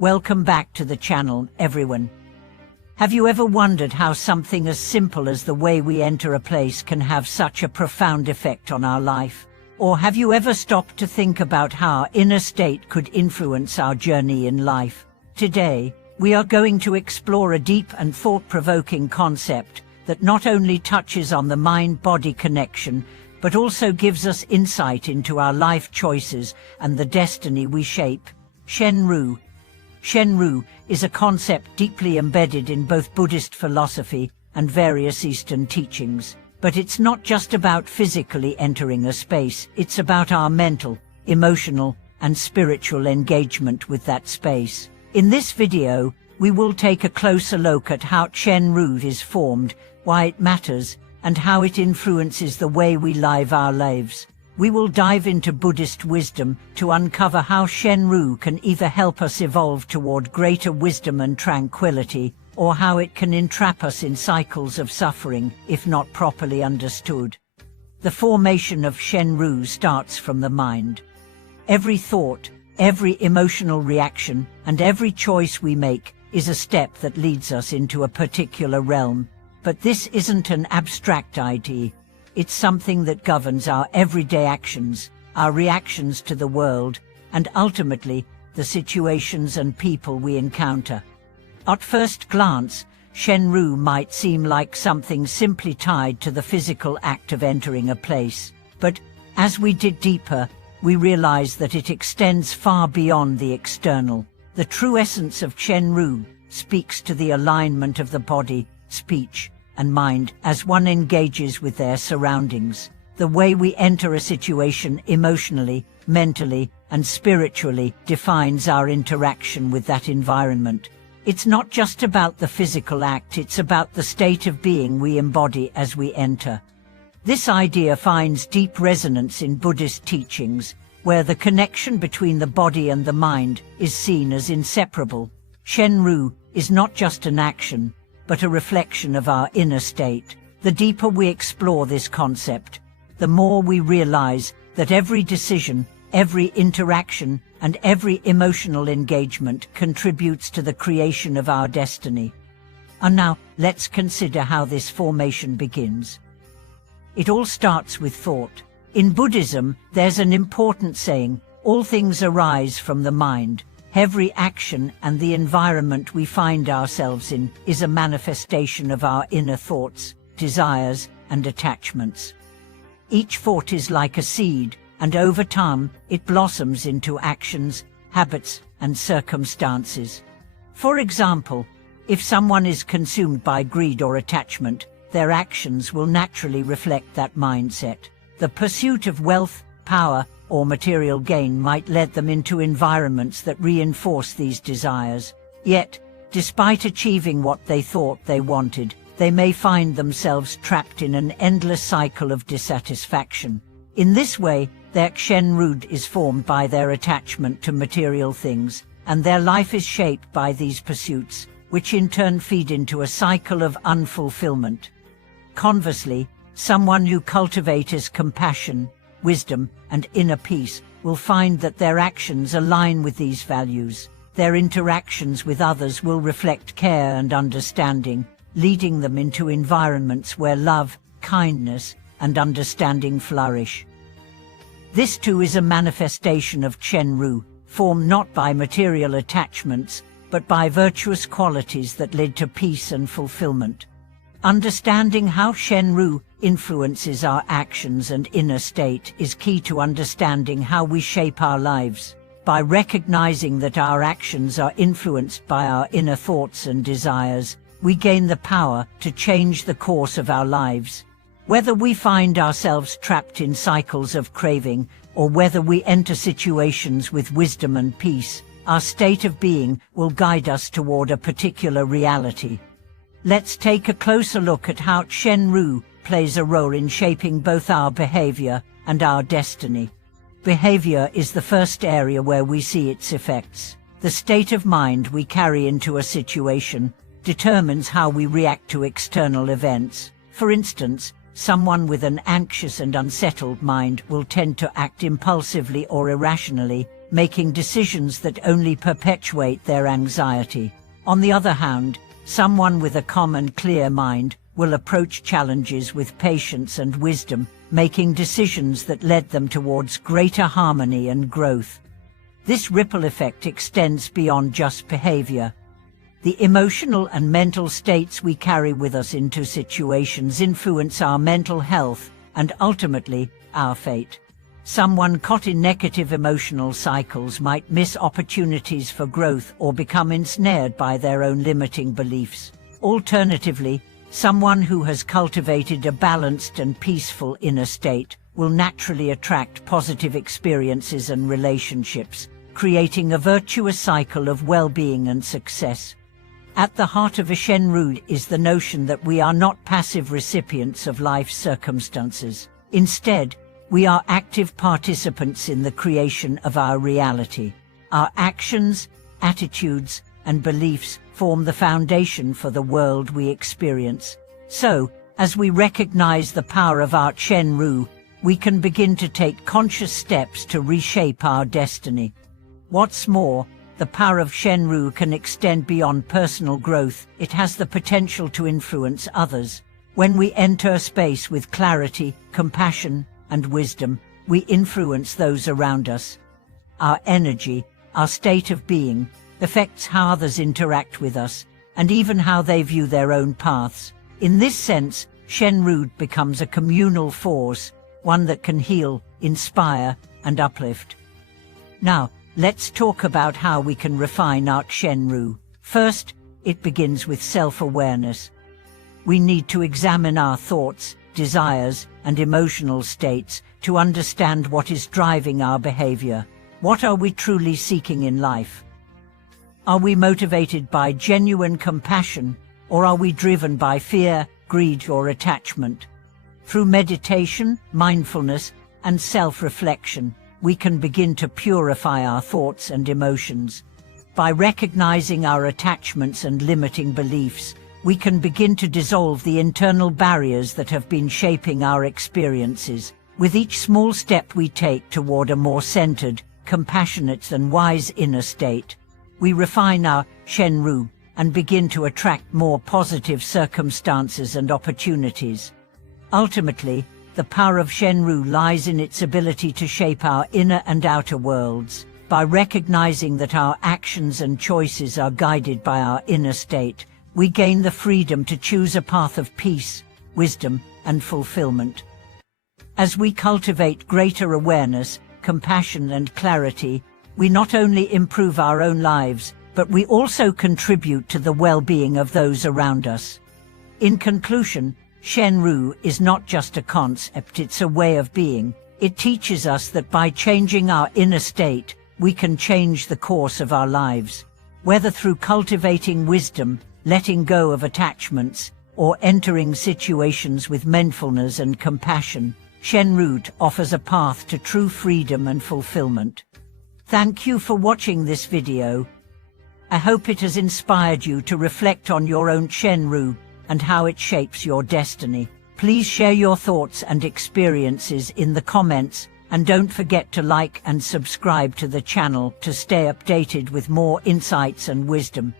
Welcome back to the channel, everyone. Have you ever wondered how something as simple as the way we enter a place can have such a profound effect on our life? Or have you ever stopped to think about how our inner state could influence our journey in life? Today, we are going to explore a deep and thought-provoking concept that not only touches on the mind-body connection, but also gives us insight into our life choices and the destiny we shape. Shen. Shen is a concept deeply embedded in both Buddhist philosophy and various Eastern teachings. But it's not just about physically entering a space, it's about our mental, emotional, and spiritual engagement with that space. In this video, we will take a closer look at how Shen is formed, why it matters, and how it influences the way we live our lives. We will dive into Buddhist wisdom to uncover how Shen can either help us evolve toward greater wisdom and tranquility, or how it can entrap us in cycles of suffering if not properly understood. The formation of Shen starts from the mind. Every thought, every emotional reaction, and every choice we make is a step that leads us into a particular realm. But this isn't an abstract idea. It's something that governs our everyday actions, our reactions to the world, and ultimately, the situations and people we encounter. At first glance, Shen might seem like something simply tied to the physical act of entering a place. But as we dig deeper, we realize that it extends far beyond the external. The true essence of Shen speaks to the alignment of the body, speech, and mind as one engages with their surroundings. The way we enter a situation emotionally, mentally, and spiritually defines our interaction with that environment. It's not just about the physical act, it's about the state of being we embody as we enter. This idea finds deep resonance in Buddhist teachings, where the connection between the body and the mind is seen as inseparable. Shen is not just an action, but a reflection of our inner state. The deeper we explore this concept, the more we realize that every decision, every interaction, and every emotional engagement contributes to the creation of our destiny. And now, let's consider how this formation begins. It all starts with thought. In Buddhism, there's an important saying, all things arise from the mind. Every action and the environment we find ourselves in is a manifestation of our inner thoughts, desires, and attachments. Each thought is like a seed, and over time, it blossoms into actions, habits, and circumstances. For example, if someone is consumed by greed or attachment, their actions will naturally reflect that mindset. The pursuit of wealth, power, or material gain might lead them into environments that reinforce these desires. Yet, despite achieving what they thought they wanted, they may find themselves trapped in an endless cycle of dissatisfaction. In this way, their Shen is formed by their attachment to material things, and their life is shaped by these pursuits, which in turn feed into a cycle of unfulfillment. Conversely, someone who cultivates compassion, wisdom, and inner peace will find that their actions align with these values. Their interactions with others will reflect care and understanding, leading them into environments where love, kindness, and understanding flourish. This too is a manifestation of Shen, formed not by material attachments, but by virtuous qualities that lead to peace and fulfillment. Understanding how Shen influences our actions and inner state is key to understanding how we shape our lives. By recognizing that our actions are influenced by our inner thoughts and desires, we gain the power to change the course of our lives. Whether we find ourselves trapped in cycles of craving, or whether we enter situations with wisdom and peace, our state of being will guide us toward a particular reality. Let's take a closer look at how Shen plays a role in shaping both our behavior and our destiny. Behavior is the first area where we see its effects. The state of mind we carry into a situation determines how we react to external events. For instance, someone with an anxious and unsettled mind will tend to act impulsively or irrationally, making decisions that only perpetuate their anxiety. On the other hand, someone with a calm and clear mind will approach challenges with patience and wisdom, making decisions that lead them towards greater harmony and growth. This ripple effect extends beyond just behavior. The emotional and mental states we carry with us into situations influence our mental health and ultimately our fate. Someone caught in negative emotional cycles might miss opportunities for growth or become ensnared by their own limiting beliefs. Alternatively, someone who has cultivated a balanced and peaceful inner state will naturally attract positive experiences and relationships, creating a virtuous cycle of well-being and success. At the heart of a Shen Ru is the notion that we are not passive recipients of life's circumstances. Instead, we are active participants in the creation of our reality. Our actions, attitudes, and beliefs form the foundation for the world we experience. So, as we recognize the power of our Shen Ru, we can begin to take conscious steps to reshape our destiny. What's more, the power of Shen Ru can extend beyond personal growth. It has the potential to influence others. When we enter a space with clarity, compassion, and wisdom, we influence those around us. Our energy, our state of being, affects how others interact with us, and even how they view their own paths. In this sense, Shen Ru becomes a communal force, one that can heal, inspire, and uplift. Now, let's talk about how we can refine our Shen Ru. First, it begins with self-awareness. We need to examine our thoughts, desires, and emotional states to understand what is driving our behavior. What are we truly seeking in life? Are we motivated by genuine compassion, or are we driven by fear, greed, or attachment? Through meditation, mindfulness, and self-reflection, we can begin to purify our thoughts and emotions. By recognizing our attachments and limiting beliefs, we can begin to dissolve the internal barriers that have been shaping our experiences. With each small step we take toward a more centered, compassionate, and wise inner state, we refine our Shen Ru and begin to attract more positive circumstances and opportunities. Ultimately, the power of Shen Ru lies in its ability to shape our inner and outer worlds. By recognizing that our actions and choices are guided by our inner state, we gain the freedom to choose a path of peace, wisdom, and fulfillment. As we cultivate greater awareness, compassion, and clarity, we not only improve our own lives, but we also contribute to the well-being of those around us. In conclusion, Shen Ru is not just a concept, it's a way of being. It teaches us that by changing our inner state, we can change the course of our lives. Whether through cultivating wisdom, letting go of attachments, or entering situations with mindfulness and compassion, Shen Ru offers a path to true freedom and fulfillment. Thank you for watching this video. I hope it has inspired you to reflect on your own Shen Ru and how it shapes your destiny. Please share your thoughts and experiences in the comments, and don't forget to like and subscribe to the channel to stay updated with more insights and wisdom.